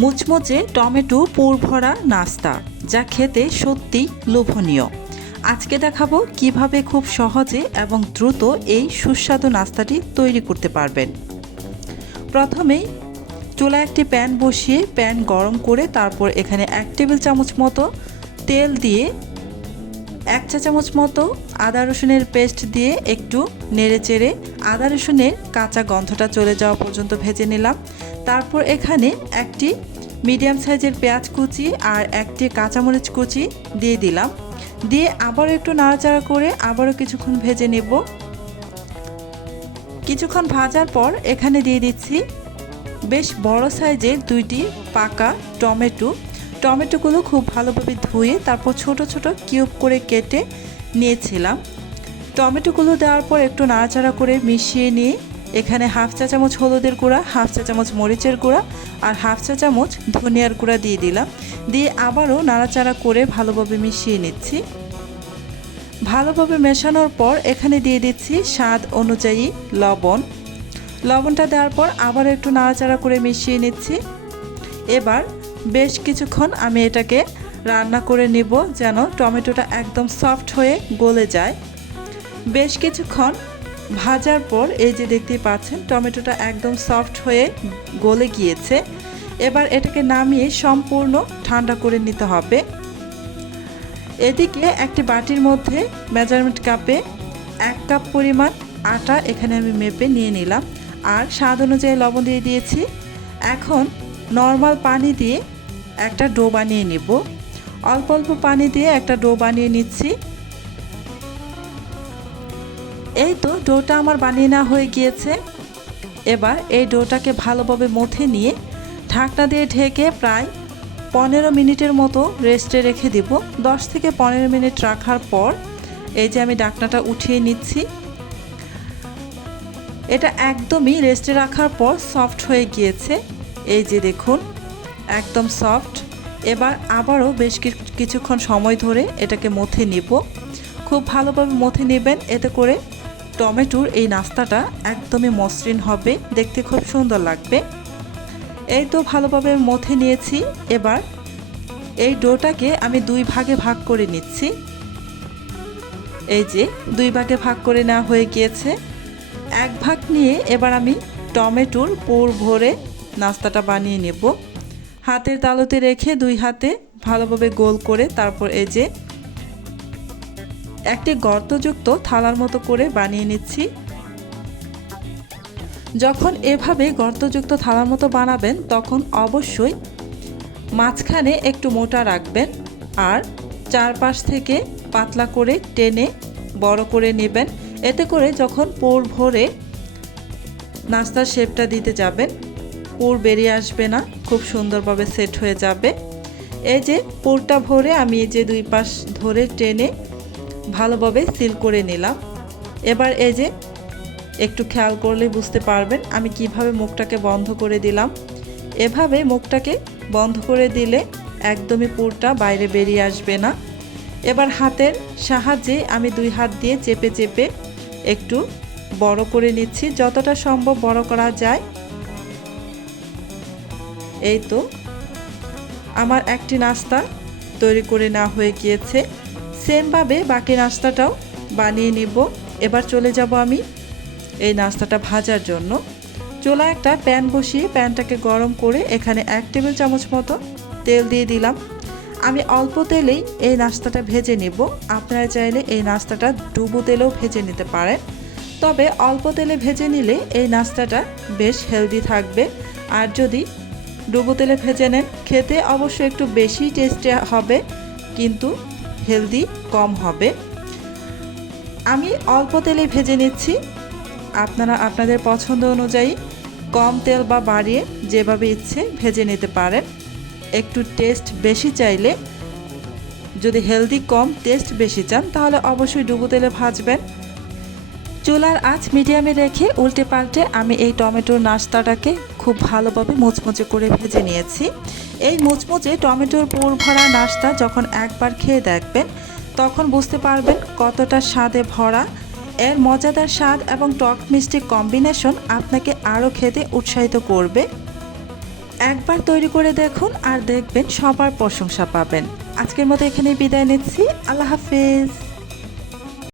মুচমুচে টমেটো পুর ভরা নাস্তা, যা খেতে সত্যি লোভনীয়। আজকে দেখাবো কিভাবে খুব সহজে এবং দ্রুত এই সুস্বাদু নাস্তাটি তৈরি করতে পারবেন। প্রথমেই চুলায় একটি প্যান বসিয়ে প্যান গরম করে তারপর এখানে 1 টেবিল চামচ মতো তেল দিয়ে 1 চা চামচ মতো আদা রসুনের পেস্ট দিয়ে একটু নেড়েচেড়ে আদা রসুনের কাঁচা গন্ধটা চলে যাওয়া পর্যন্ত ভেজে নিলাম। তারপর এখানে একটি মিডিয়াম সাইজের পেঁয়াজ কুচি আর একটি কাঁচামরিচ কুচি দিয়ে দিলাম। দিয়ে আবারও একটু নাড়াচাড়া করে আবারও কিছুক্ষণ ভেজে নেব। কিছুক্ষণ ভাজার পর এখানে দিয়ে দিচ্ছি বেশ বড় সাইজের 2টি পাকা টমেটোগুলো খুব ভালোভাবে ধুয়ে তারপর ছোট ছোট কিউব করে কেটে নিয়েছিলাম। টমেটোগুলো দেওয়ার পর একটু নাড়াচাড়া করে মিশিয়ে নিয়ে এখানে 1/2 চা চামচ হলুদের গুঁড়া, 1/2 চা চামচ মরিচের গুঁড়া আর 1/2 চা চামচ ধনিয়ার গুঁড়া দিয়ে দিলাম। দিয়ে আবারও নাড়াচাড়া করে ভালোভাবে মিশিয়ে নিচ্ছি। ভালোভাবে মেশানোর পর এখানে দিয়ে দিচ্ছি স্বাদ অনুযায়ী লবণটা দেওয়ার পর আবার একটু নাড়াচাড়া করে মিশিয়ে নিচ্ছি। এবার বেশ কিছুক্ষণ আমি এটাকে রান্না করে নেব যেন টমেটোটা একদম সফট হয়ে গলে যায়। বেশ কিছুক্ষণ ভাজার পর এই যে দেখতেই পাচ্ছেন টমেটোটা একদম সফট হয়ে গলে গিয়েছে। এবার এটাকে নামিয়ে সম্পূর্ণ ঠান্ডা করে নিতে হবে। এদিকে একটি বাটির মধ্যে মেজারমেন্ট কাপে 1 কাপ পরিমাণ আটা এখানে আমি মেপে নিয়ে নিলাম আর স্বাদ অনুযায়ী লবণ দিয়ে দিয়েছি। এখন নর্মাল পানি দিয়ে একটা ডো বানিয়ে নেব। অল্প অল্প পানি দিয়ে একটা ডো বানিয়ে নিচ্ছি। এই তো ডোটা আমার বানিয়ে নেওয়া হয়ে গিয়েছে। এবার এই ডোটাকে ভালোভাবে মথে নিয়ে ঢাকনা দিয়ে ঢেকে প্রায় 15 মিনিটের মতো রেস্টে রেখে দেব। 10 থেকে 15 মিনিট রাখার পর এই যে আমি ঢাকনাটা উঠিয়ে নিচ্ছি। এটা একদমই রেস্টে রাখার পর সফট হয়ে গিয়েছে। এই যে দেখুন একদম সফট। এবার আবারও বেশ কিছুক্ষণ সময় ধরে এটাকে মথে নিব। খুব ভালোভাবে মথে নেবেন, এতে করে টমেটোর এই নাস্তাটা একদমই মসৃণ হবে, দেখতে খুব সুন্দর লাগবে। এই তো ভালোভাবে মথে নিয়েছি। এবার এই ডোটাকে আমি 2 ভাগে ভাগ করে নিচ্ছি। এই যে 2 ভাগে ভাগ করে নেওয়া হয়ে গিয়েছে। 1 ভাগ নিয়ে এবার আমি টমেটোর পুর ভরে নাস্তাটা বানিয়ে নেব। হাতের তালুতে রেখে 2 হাতে ভালোভাবে গোল করে তারপর এই যে একটি গর্তযুক্ত থালার মতো করে বানিয়ে নিচ্ছি। যখন এভাবে গর্তযুক্ত থালার মতো বানাবেন তখন অবশ্যই মাঝখানে একটু মোটা রাখবেন আর চারপাশ থেকে পাতলা করে টেনে বড় করে নেবেন। এতে করে যখন পুর ভরে নাস্তার শেপটা দিতে যাবেন পুর বেরিয়ে আসবে না, খুব সুন্দরভাবে সেট হয়ে যাবে। এই যে পুরটা ভরে আমি এই যে 2 পাশ ধরে টেনে ভালোভাবে সিল করে নিলাম। এবার এই যে একটু খেয়াল করলে বুঝতে পারবেন আমি কিভাবে মুখটাকে বন্ধ করে দিলাম। এভাবে মুখটাকে বন্ধ করে দিলে একদমই পুরটা বাইরে বেরিয়ে আসবে না। এবার হাতের সাহায্যে আমি 2 হাত দিয়ে চেপে চেপে একটু বড় করে নিচ্ছি, যতটা সম্ভব বড় করা যায়। এই তো আমার একটি নাস্তা তৈরি করে নেওয়া হয়ে গিয়েছে। সেমভাবে বাকি নাস্তাটাও বানিয়ে নিব। এবার চলে যাব আমি এই নাস্তাটা ভাজার জন্য। চুলায় একটা প্যান বসিয়ে প্যানটাকে গরম করে এখানে 1 টেবিল চামচ মতো তেল দিয়ে দিলাম। আমি অল্প তেলেই এই নাস্তাটা ভেজে নেব। আপনারা চাইলে এই নাস্তাটা ডুবো তেলেও ভেজে নিতে পারেন, তবে অল্প তেলে ভেজে নিলে এই নাস্তাটা বেশ হেলদি থাকবে। আর যদি ডুবো তেলে ভেজে নেন খেতে অবশ্যই একটু বেশি টেস্টি হবে, কিন্তু হেলদি কম হবে। আমি অল্প তেলে ভেজে নিচ্ছি। আপনারা আপনাদের পছন্দ অনুযায়ী কম তেল বা বাড়িয়ে যেভাবে ইচ্ছে ভেজে নিতে পারেন। একটু টেস্ট বেশি চাইলে, যদি হেলদি কম টেস্ট বেশি চান তাহলে অবশ্যই ডুবো তেলে ভাজবেন। চুলার আঁচ মিডিয়ামে রেখে উল্টে পাল্টে আমি এই টমেটোর নাস্তাটাকে খুব ভালোভাবে মুচমুচে করে ভেজে নিয়েছি। এই মুচমুচে টমেটোর পুর ভরা নাস্তা যখন একবার খেয়ে দেখবেন তখন বুঝতে পারবেন কতটা স্বাদে ভরা। এর মজাদার স্বাদ এবং টক মিষ্টি কম্বিনেশন আপনাকে আরও খেতে উৎসাহিত করবে। একবার তৈরি করে দেখুন আর দেখবেন সবার প্রশংসা পাবেন। আজকের মতো এখানেই বিদায় নিচ্ছি। আল্লাহ হাফেজ।